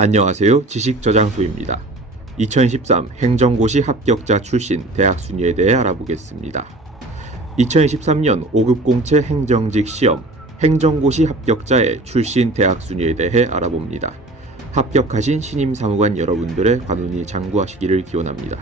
안녕하세요. 지식 저장소입니다. 2013 행정고시 합격자 출신 대학 순위에 대해 알아보겠습니다. 2013년 5급 공채 행정직 시험 행정고시 합격자의 출신 대학 순위에 대해 알아봅니다. 합격하신 신임 사무관 여러분들의 관운이 장구하시기를 기원합니다.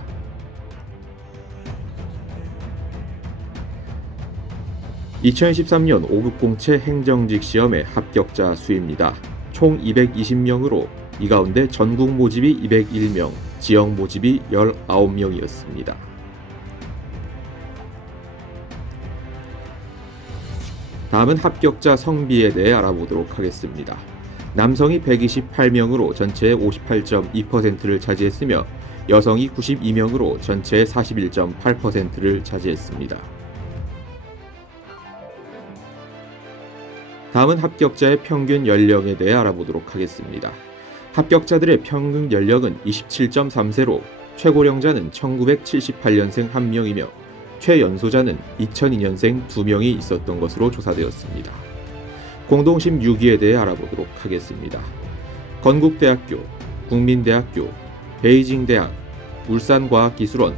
(2013년 5급 공채 행정직 시험의 합격자 수입니다. 총 220명으로 이 가운데 전국 모집이 201명, 지역 모집이 19명이었습니다. 다음은 합격자 성비에 대해 알아보도록 하겠습니다. 남성이 128명으로 전체의 58.2%를 차지했으며 여성이 92명으로 전체의 41.8%를 차지했습니다. 다음은 합격자의 평균 연령에 대해 알아보도록 하겠습니다. 합격자들의 평균 연령은 27.3세로 최고령자는 1978년생 1명이며 최연소자는 2002년생 2명이 있었던 것으로 조사되었습니다. 공동심 6위에 대해 알아보도록 하겠습니다. 건국대학교, 국민대학교, 베이징대학, 울산과학기술원,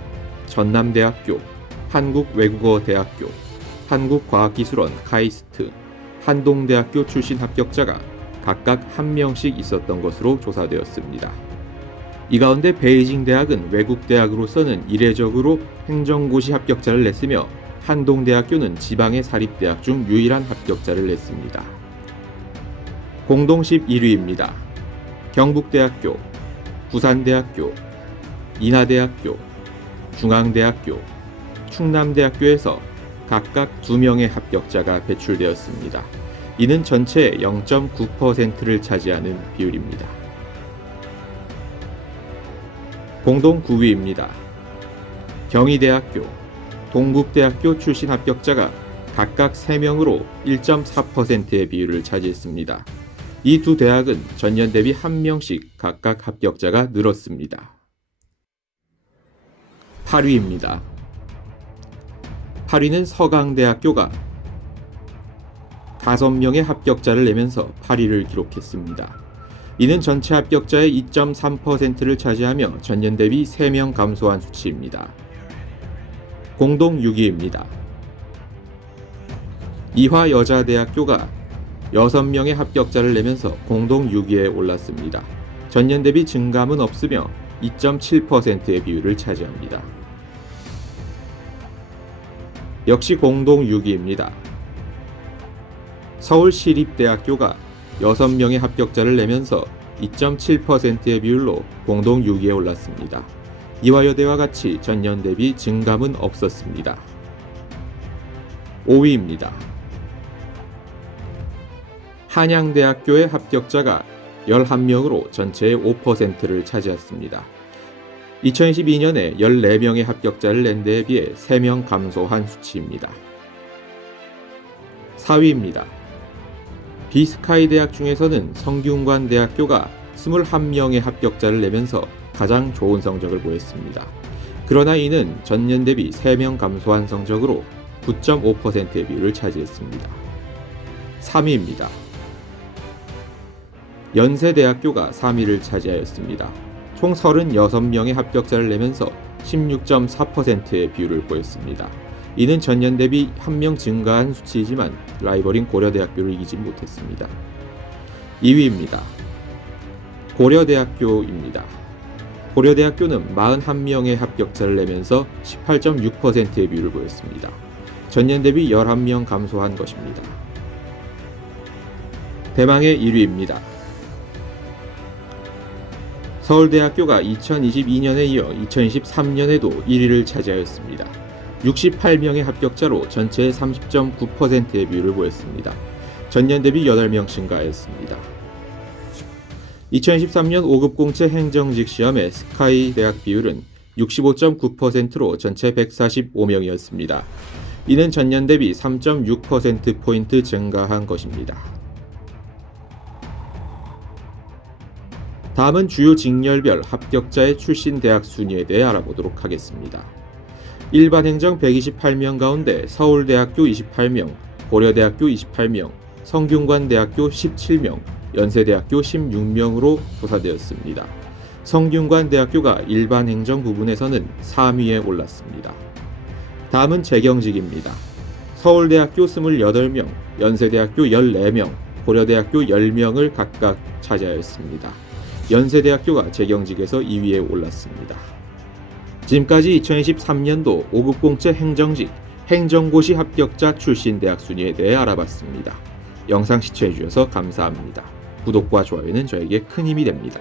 전남대학교, 한국외국어대학교, 한국과학기술원 카이스트, 한동대학교 출신 합격자가 각각 한 명씩 있었던 것으로 조사되었습니다. 이 가운데 베이징 대학은 외국 대학으로서는 이례적으로 행정고시 합격자를 냈으며 한동대학교는 지방의 사립대학 중 유일한 합격자를 냈습니다. 공동십 1위입니다. 경북대학교, 부산대학교, 인하대학교, 중앙대학교, 충남대학교에서 각각 2명의 합격자가 배출되었습니다. 이는 전체의 0.9%를 차지하는 비율입니다. 공동 9위입니다. 경희대학교, 동국대학교 출신 합격자가 각각 3명으로 1.4%의 비율을 차지했습니다. 이 두 대학은 전년 대비 1명씩 각각 합격자가 늘었습니다. 8위입니다. 8위는 서강대학교가 5명의 합격자를 내면서 8위를 기록했습니다. 이는 전체 합격자의 2.3%를 차지하며 전년 대비 3명 감소한 수치입니다. 공동 6위입니다. 이화여자대학교가 6명의 합격자를 내면서 공동 6위에 올랐습니다. 전년 대비 증감은 없으며 2.7%의 비율을 차지합니다. 역시 공동 6위입니다. 서울시립대학교가 6명의 합격자를 내면서 2.7%의 비율로 공동 6위에 올랐습니다. 이화여대와 같이 전년 대비 증감은 없었습니다. 5위입니다. 한양대학교의 합격자가 11명으로 전체의 5%를 차지했습니다. 2012년에 14명의 합격자를 낸 데에 비해 3명 감소한 수치입니다. 4위입니다. 비스카이 대학 중에서는 성균관 대학교가 21명의 합격자를 내면서 가장 좋은 성적을 보였습니다. 그러나 이는 전년 대비 3명 감소한 성적으로 9.5%의 비율을 차지했습니다. 3위입니다. 연세대학교가 3위를 차지하였습니다. 총 36명의 합격자를 내면서 16.4%의 비율을 보였습니다. 이는 전년 대비 한명 증가한 수치이지만 라이벌인 고려대학교를 이기지 못했습니다. 2위입니다. 고려대학교입니다. 고려대학교는 41명의 합격자를 내면서 18.6%의 비율을 보였습니다. 전년 대비 11명 감소한 것입니다. 대망의 1위입니다. 서울대학교가 2022년에 이어 2023년에도 1위를 차지하였습니다. 68명의 합격자로 전체의 30.9%의 비율을 보였습니다. 전년 대비 8명 증가하였습니다. 2013년 5급 공채 행정직 시험의 스카이 대학 비율은 65.9%로 전체 145명이었습니다. 이는 전년 대비 3.6%포인트 증가한 것입니다. 다음은 주요 직렬별 합격자의 출신 대학 순위에 대해 알아보도록 하겠습니다. 일반 행정 128명 가운데 서울대학교 28명, 고려대학교 28명, 성균관대학교 17명, 연세대학교 16명으로 조사되었습니다. 성균관대학교가 일반 행정 부분에서는 3위에 올랐습니다. 다음은 재경직입니다. 서울대학교 28명, 연세대학교 14명, 고려대학교 10명을 각각 차지하였습니다. 연세대학교가 재경직에서 2위에 올랐습니다. 지금까지 2023년도 5급 공채 행정직, 행정고시 합격자 출신 대학 순위에 대해 알아봤습니다. 영상 시청해주셔서 감사합니다. 구독과 좋아요는 저에게 큰 힘이 됩니다.